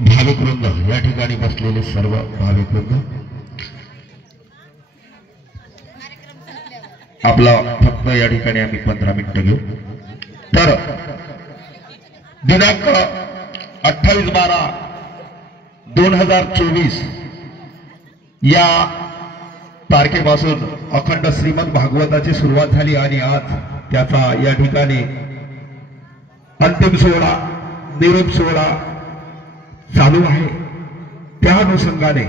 भाविक वृंद या ठिकाणी बसलेले सर्व भाविक वृंद आपला फक्त या ठिकाणी आम्ही 15 मिनिटं घेऊ। तर दिनांक 28/12/2024 या तारखेपासून अखंड श्रीमद भागवताची सुरुवात झाली आणि आज त्याचा या ठिकाणी अंतिम सोहळा निरोप सोहळा चालू आहे। त्या अनुषंगाने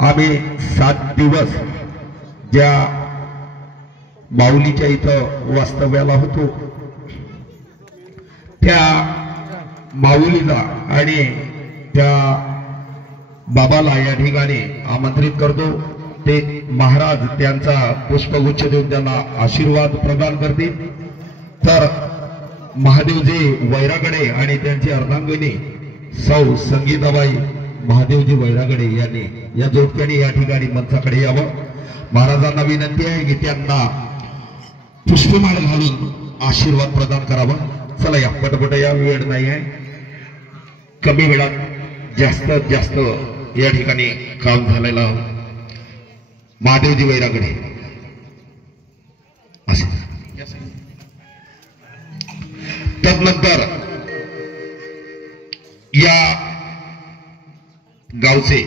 आम्ही 7 दिवस ज्या माऊलीच्या इथं वास्तव्याला होतो त्या माऊलीला आणि त्या बाबाला या ठिकाणी आमंत्रित करतो। ते महाराज त्यांचा पुष्पगुच्छ देऊन त्यांना आशीर्वाद प्रदान करतील। तर महादेवजी वैरागडे आणि त्यांची अर्धांगिनी सौ संगीताबाई महादेवजी वैरागडे यांनी या जोडप्याने या ठिकाणी मंचाकडे यावं। महाराजांना विनंती आहे की त्यांना पुष्पमाळ घालून आशीर्वाद प्रदान करावा। चला या पटपट या वेळ नाही आहे, कमी वेळात जास्तीत जास्त या ठिकाणी काम झालेलं महादेवजी वैरागडे असे। तदनंतर या गावचे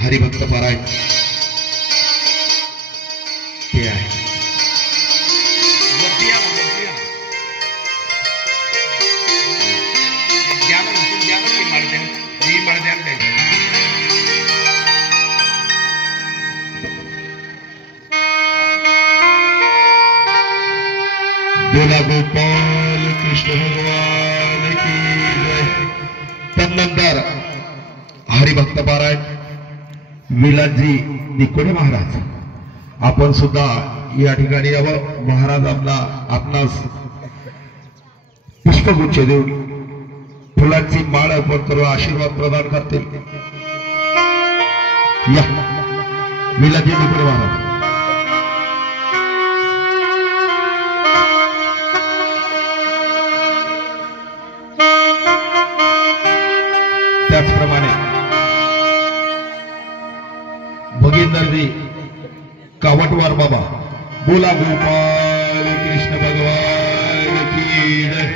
हरिभक्त पारायण ते आहे। बोला गोपाल कृष्ण भगवान की जय। तदनंतर हरिभक्त पारायण विलासजी निकोडे महाराज आपण सुद्धा या ठिकाणी यावं। महाराज आपणास पुष्पगुच्छ देऊन फुलांची माळ अर्पण करून आशीर्वाद प्रदान करतील। या विलासजी निकोडे महाराज त्याचप्रमाणे भगींदरजी कावटवार बाबा बोला गोपाल कृष्ण भगवान की जय।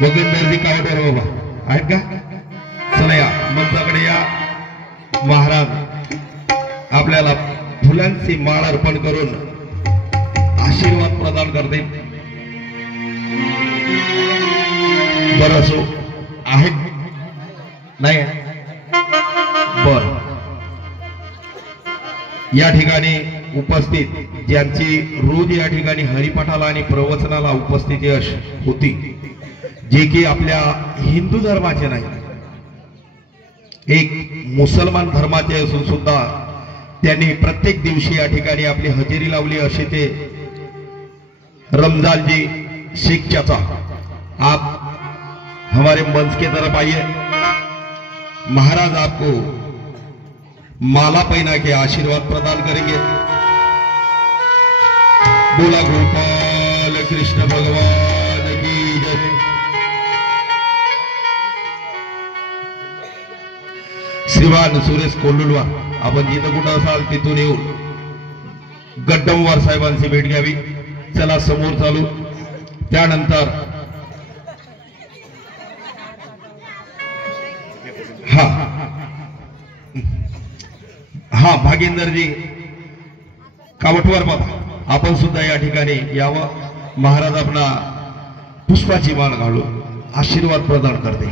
भगींदरजी कावटवार बाबा आहेत का? चला या मंचाकडे या। महाराज आपल्याला फुलांची माळ अर्पण करून आशीर्वाद प्रदान करते। बरं असो आहेत नाही बर या ठिकाणी उपस्थित ज्यांची रोज या ठिकाणी हरिपाठाला आणि प्रवचनाला उपस्थिती होती, जे की आपल्या हिंदू धर्माचे नाही, एक मुसलमान धर्माचे असून सुद्धा त्यांनी प्रत्येक दिवशी या ठिकाणी आपली हजेरी लावली असे ते रमजान जी शेख चाचा आप हमारे मंच के तरफ आइए। महाराज आपको माला पहना के आशीर्वाद प्रदान करेंगे। बोला गोपाल कृष्ण भगवान की जय। श्रीमान सुरेश कोल्लुलवार आपण जिथं कुठं असाल तिथून येऊन गड्डमवार साहेबांची भेट घ्यावी। चला समोर चालू। त्यानंतर हा भागींदरजी कावटवार बाबा आपण सुद्धा या ठिकाणी यावं। महाराज आपला पुष्पाची माळ घालून आशीर्वाद प्रदान करते।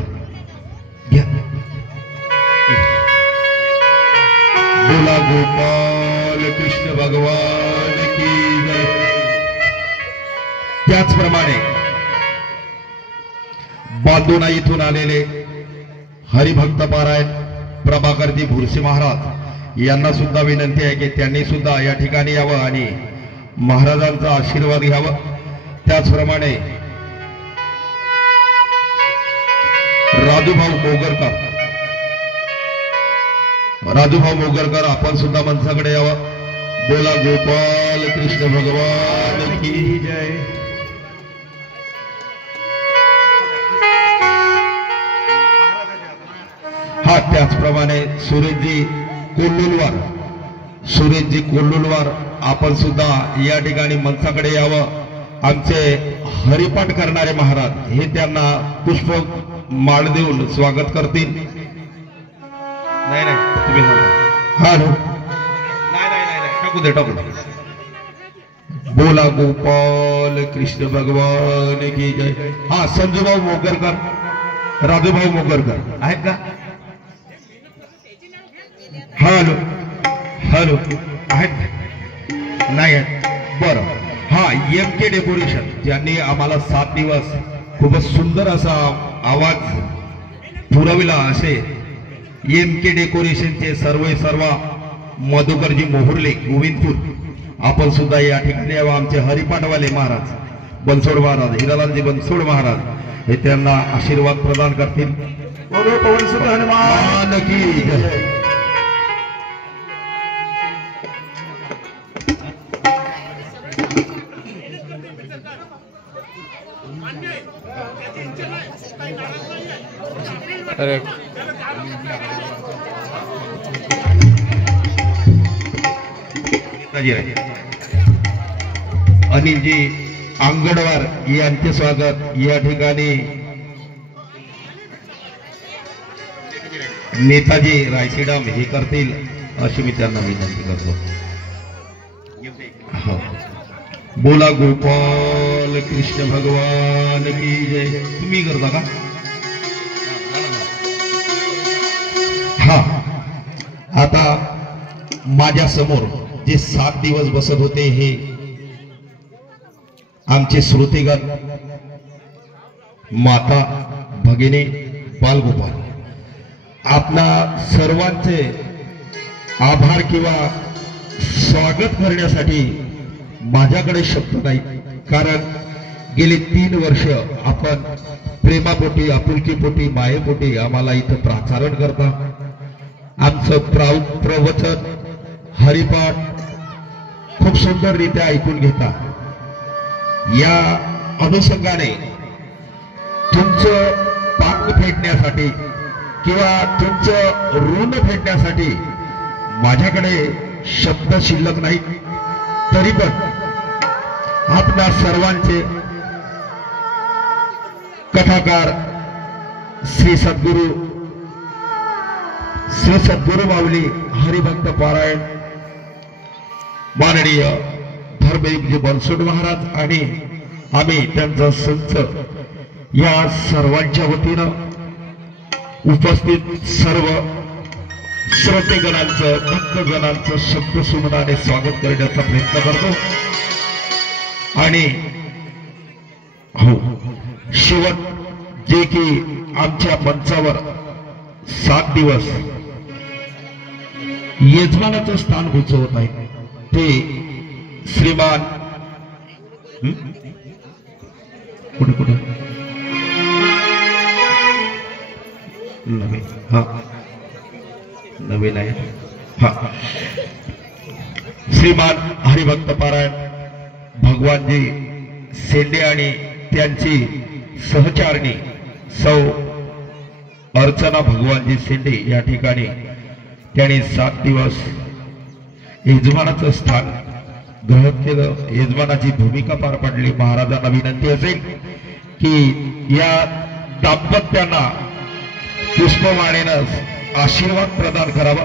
बोला गोपाल कृष्ण भगवान की जय। त्याचप्रमाणे बांदोना इथून आलेले हरिभक्त पारायण प्रभाकरजी भुरसे महाराज यांना सुद्धा विनंती आहे की त्यांनी सुद्धा या ठिकाणी यावं आणि महाराजांचा आशीर्वाद घ्यावा। त्याचप्रमाणे राजूभाऊ मोगरकर आपण सुद्धा मंचाकडे यावं। बोला गोपाल कृष्ण भगवान की जय। हा त्याचप्रमाणे सुरेशजी कोल्हुलवार आपण सुद्धा या ठिकाणी मंचाकडे यावं। आमचे हरिपाठ करणारे महाराज हे त्यांना पुष्प माळ देऊन स्वागत करतील। नाही तुम्ही हॅलो नाही टाकू दे बोला गोपाल कृष्ण भगवान की जय। हा संजूभाऊ मोगरकर, राजूभाऊ मोगरकर आहेत का? हॅलो आहेत नाही बरं। हा MK डेकोरेशन ज्यांनी आम्हाला 7 दिवस खूपच सुंदर असा आवाज पुरविला असे MK डेकोरेशनचे सर्व मधुकरजी मोहुर्ले गोविंदपूर आपण सुद्धा या ठिकाणी यावं। आमचे हरिपाठवाले महाराज बनसोड महाराज हिरालालजी बनसोड महाराज हे त्यांना आशीर्वाद प्रदान करतील। पवन सुत हनुमान की जय। अरे अनिलजी आंगडवार यांचे स्वागत या ठिकाणी नेताजी रायसीडाम हे करतील अशी मी त्यांना विनंती करतो। बोला गोपाल कृष्ण भगवान की जय। तुम्ही करता का? हा आता माझ्या समोर जे 7 दिवस बसत होते हे आमचे श्रोतेगण माता भगिनी बालगोपाल आपला सर्वांचे आभार किंवा स्वागत करण्यासाठी माझ्याकडे शब्द नाही। कारण गेली 3 वर्ष आपण प्रेमापोटी आपुलकीपोटी मायेपोटी आम्हाला इथं प्राचारण करता। आमचं प्रवचन हरिपाठ खूप सुंदररीत्या ऐकून घेता। या अनुषंगाने तुमचं पाप फेडण्यासाठी किंवा तुमचं ऋण फेडण्यासाठी माझ्याकडे शब्द शिल्लक नाही। तरी पण आपल्या सर्वांचे कथाकार श्री सद्गुरु माऊली हरिभक्त पारायण माननीय धर्मयुगजी बनसोड महाराज आणि आम्ही त्यांचा संच या सर्वांच्या वतीनं उपस्थित सर्व श्रोतेगणांचं भक्तजनांचं शब्द सुमनाने स्वागत करण्याचा प्रयत्न करतो। आणि हो शेवट जे की आमच्या मंचावर 7 दिवस यजमानाचं स्थान भूषवत आहे ते श्रीमान कुठे नवीन आहे श्रीमान हरिभक्त पारायण भगवानजी शेंडे आणि त्यांची सहचारणी सौ अर्चना भगवानजी शेंडे या ठिकाणी त्यांनी 7 दिवस यजमानाचं स्थान ग्रहण केलं। यजमानाची भूमिका पार पडली। महाराजांना विनंती असेल की या दाम्पत्यांना पुष्पवाणीनं आशीर्वाद प्रदान करावा।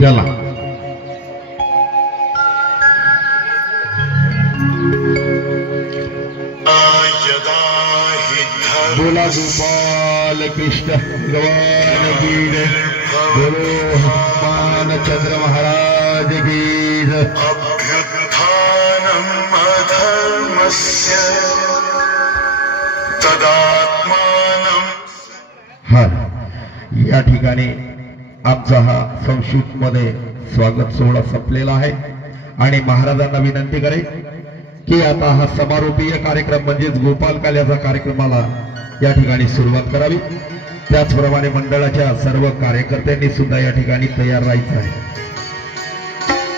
चला बोला गोपाल कृष्ण भगवान की जय। बोलो हनुमान चंद्र महाराज की जय। अभ्युत्थानम् अधर्मस्य तदात्मानम्। हा या ठिकाणी आमचा हा संस्कृत मध्ये स्वागत सोहळा संपलेला आहे आणि महाराजांना विनंती करेल की आता हा समारोपीय कार्यक्रम म्हणजेच गोपाल काल्याचा कार्यक्रमाला या ठिकाणी सुरुवात करावी। त्याचप्रमाणे मंडळाच्या सर्व कार्यकर्त्यांनी सुद्धा या ठिकाणी तयार राहायचं आहे।